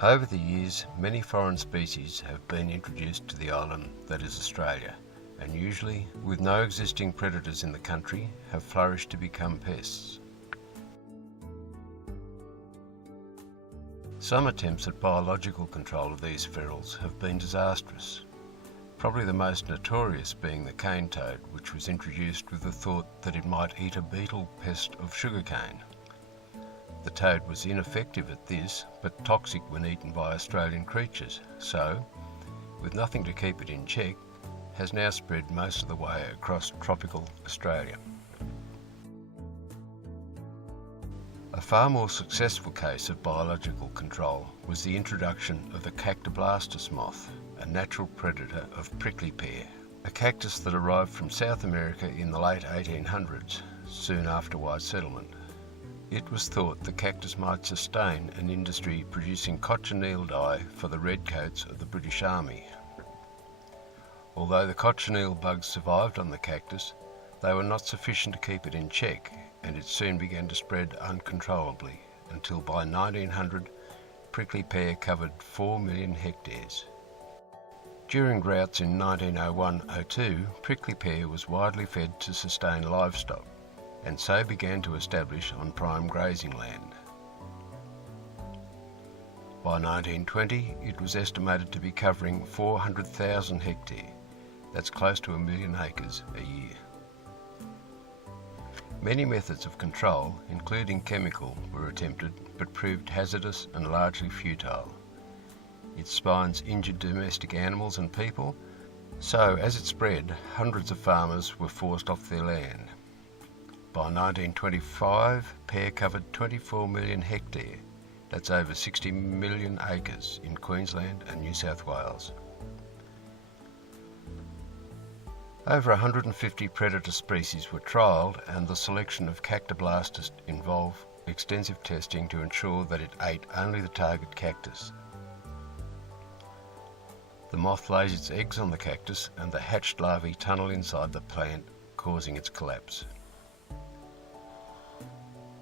Over the years, many foreign species have been introduced to the island that is Australia, and usually, with no existing predators in the country, have flourished to become pests. Some attempts at biological control of these ferals have been disastrous, probably the most notorious being the cane toad, which was introduced with the thought that it might eat a beetle pest of sugarcane. The toad was ineffective at this, but toxic when eaten by Australian creatures, so, with nothing to keep it in check, has now spread most of the way across tropical Australia. A far more successful case of biological control was the introduction of the Cactoblastus moth, a natural predator of prickly pear, a cactus that arrived from South America in the late 1800s, soon after white settlement. It was thought the cactus might sustain an industry producing cochineal dye for the redcoats of the British Army. Although the cochineal bugs survived on the cactus, they were not sufficient to keep it in check, and it soon began to spread uncontrollably, until by 1900 prickly pear covered 4 million hectares. During droughts in 1901-02, prickly pear was widely fed to sustain livestock, and so began to establish on prime grazing land. By 1920, it was estimated to be covering 400,000 hectares. That's close to 1 million acres a year. Many methods of control, including chemical, were attempted, but proved hazardous and largely futile. Its spines injured domestic animals and people, so as it spread, hundreds of farmers were forced off their land. By 1925, pear covered 24 million hectares. That's over 60 million acres in Queensland and New South Wales. Over 150 predator species were trialled, and the selection of Cactoblastus involved extensive testing to ensure that it ate only the target cactus. The moth lays its eggs on the cactus, and the hatched larvae tunnel inside the plant, causing its collapse.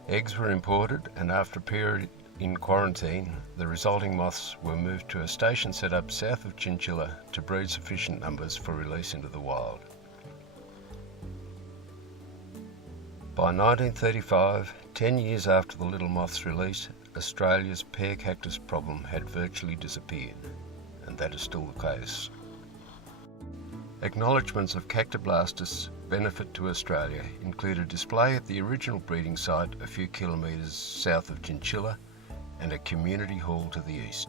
Eggs were imported, and after a period in quarantine, the resulting moths were moved to a station set up south of Chinchilla to breed sufficient numbers for release into the wild. By 1935, 10 years after the little moth's release, Australia's pear cactus problem had virtually disappeared, and that is still the case. Acknowledgements of Cactoblastus' benefit to Australia include a display at the original breeding site a few kilometres south of Chinchilla and a community hall to the east.